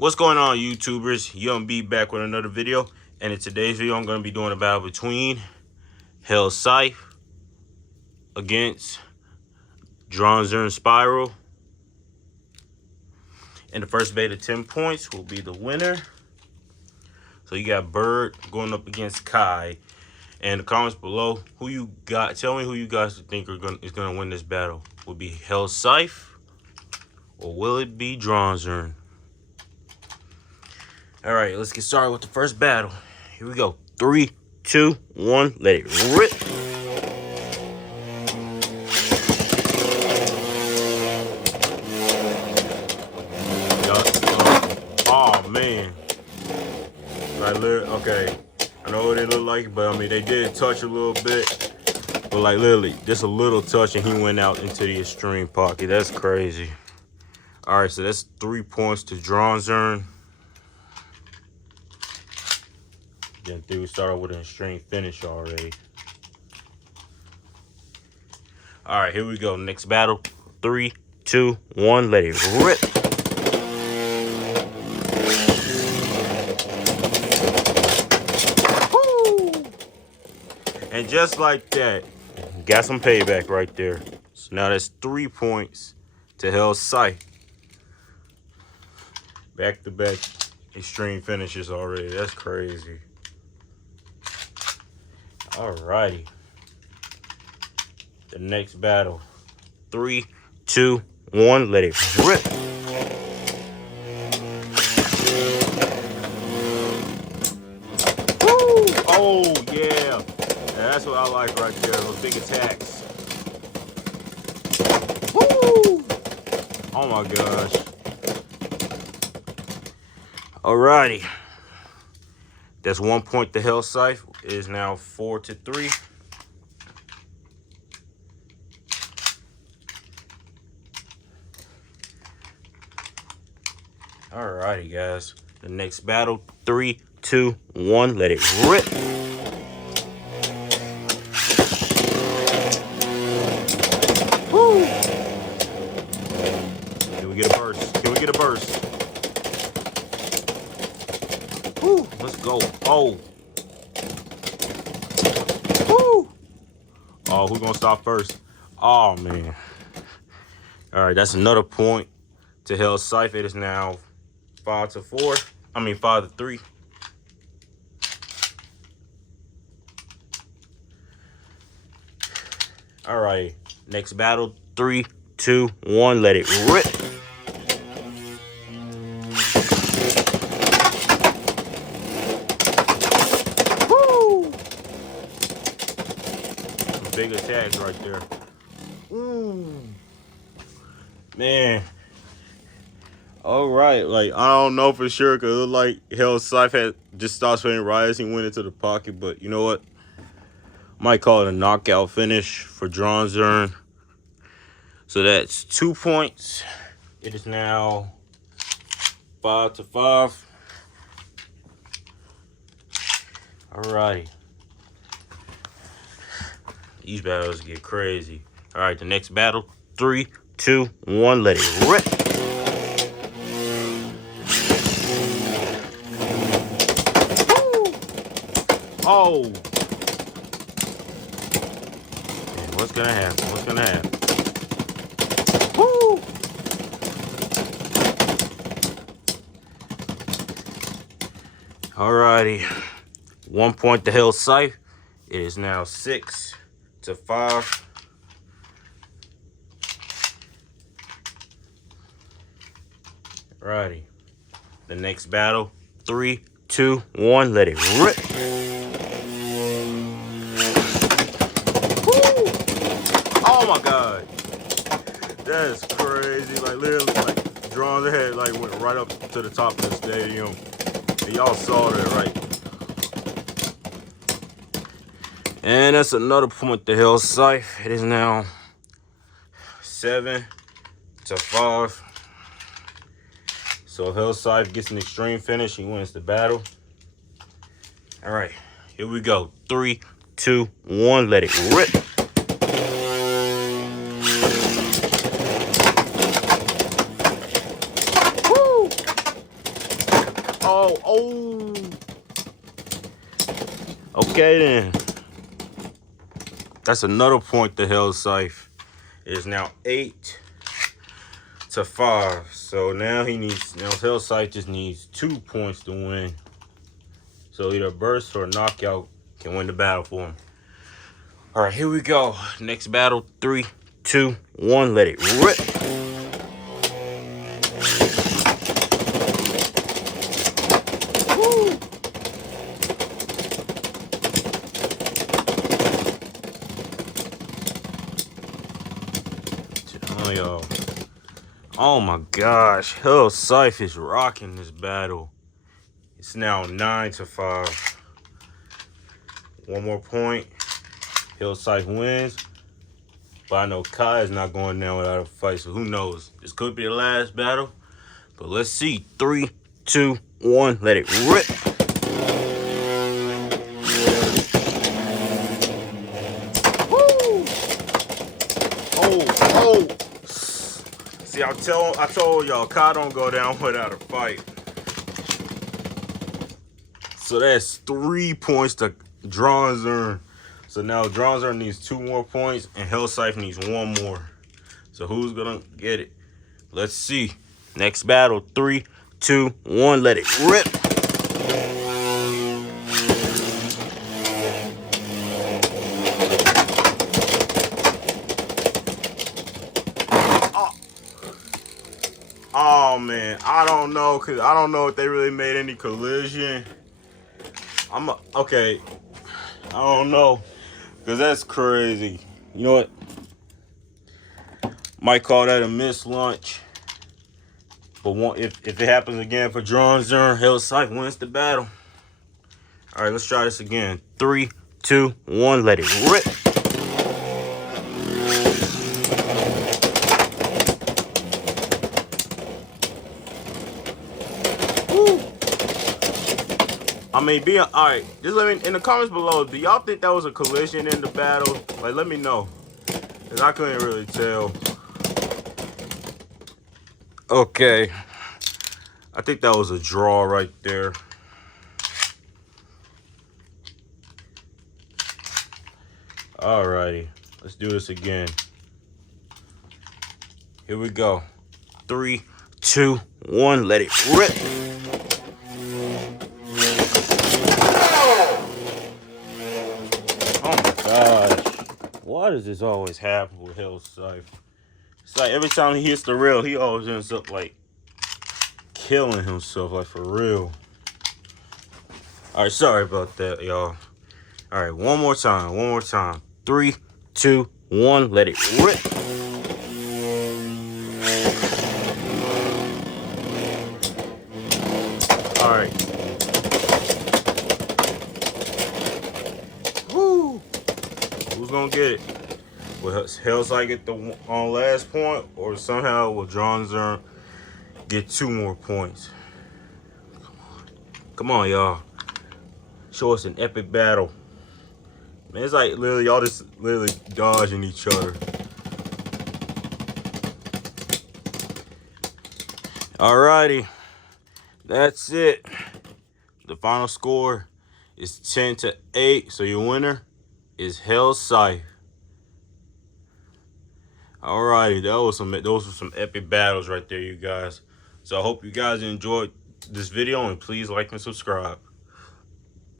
What's going on, YouTubers? Young B back with another video, and in today's video I'm going to be doing a battle between Hellsscythe against Dranzer and Spiral, and the first bet of 10 points will be the winner. So you got Bird going up against Kai. And in the comments below, who you got? Tell me who you guys think is gonna win this battle. Will it be Hellsscythe or will it be Dranzer? All right, let's get started with the first battle. Here we go. 3, 2, 1, let it rip. Oh man. Like, okay. I know it didn't look like it, but I mean, they did touch a little bit. But like, literally, just a little touch and he went out into the extreme pocket. That's crazy. All right, so that's 3 points to Dranzer. Then we started with an extreme finish already. All right, here we go. Next battle. 3, 2, 1, let it rip. And just like that, got some payback right there. So now that's 3 points to Hellsscythe. Back-to-back extreme finishes already. That's crazy. Alrighty. The next battle. 3, 2, 1, let it rip. Woo! Oh, yeah. That's what I like right there, those big attacks. Woo! Oh my gosh. Alrighty. That's 1 point to Hellsscythe. It is now 4-3. Alrighty, guys. The next battle. 3, 2, 1, let it rip. Can we get a burst? Can we get a burst? Woo, let's go. Oh. Woo. Oh, who's gonna stop first? Oh man. Alright, that's another point to Hellsscythe. It is now 5-4. I mean 5-3. Alright, next battle. 3, 2, 1, let it rip. Woo! Some big attacks right there. Ooh. Man. Alright, like, I don't know for sure because it looked like Hellsscythe had just stopped swinging rise and went into the pocket, but you know what? Might call it a knockout finish for Dranzer. So that's 2 points. It is now 5-5. Alrighty. These battles get crazy. Alright, the next battle. 3, 2, 1, let it rip. Woo! Oh. Man, what's gonna happen? What's gonna happen? Woo! Alrighty. 1 point to Hellsscythe. It is now 6-5. Alrighty. The next battle. 3, 2, 1, let it rip. Woo! Oh my god. That's crazy. Like, literally, like, Dranzer had, like, went right up to the top of the stadium. And y'all saw that, right? And that's another point to Hellsscythe. It is now 7-5. So if Hellsscythe gets an extreme finish, he wins the battle. All right, here we go. 3, 2, 1, let it rip. Woo! Oh. Okay then. That's another point to Hellsscythe. It is now 8-5. So now Hellsscythe just needs 2 points to win. So either burst or knockout can win the battle for him. All right, here we go. Next battle, 3, 2, 1, let it rip. Woo. Oh, y'all. Oh my gosh, Hellsscythe is rocking this battle. It's now 9-5. One more point. Hellsscythe wins. But I know Kai is not going down without a fight, so who knows? This could be the last battle. But let's see. 3, 2, 1, let it rip. Woo! Oh. See, I told y'all, Kai don't go down without a fight. So that's 3 points to Dranzer. So now Dranzer needs 2 more points and Hellsscythe needs 1 more. So who's gonna get it? Let's see. Next battle, 3, 2, 1, let it rip. Oh man, I don't know, cause I don't know if they really made any collision. Okay. I don't know, cause that's crazy. You know what? Might call that a missed lunch. But if it happens again for Dranzer, Hellsscythe wins the battle. All right, let's try this again. 3, 2, 1, let it rip. Woo. I mean, all right. Just let me in the comments below. Do y'all think that was a collision in the battle? Like, let me know, cause I couldn't really tell. Okay, I think that was a draw right there. Alrighty, let's do this again. Here we go. 3, 2, 1, let it rip. Oh my gosh. Why does this always happen with Hellsscythe? It's like every time he hits the rail, he always ends up like killing himself, like for real. All right, sorry about that, y'all. All right, one more time. 3, 2, 1, let it rip. All right. Woo! Who's gonna get it? Will Hellsscythe get the last point, or somehow will Dranzer get 2 more points? Come on, y'all. Show us an epic battle. Man, it's like literally y'all just literally dodging each other. Alrighty, that's it. The final score is 10-8. So your winner is Hellsscythe. Alrighty, those were some epic battles right there, you guys. So I hope you guys enjoyed this video, and please like and subscribe.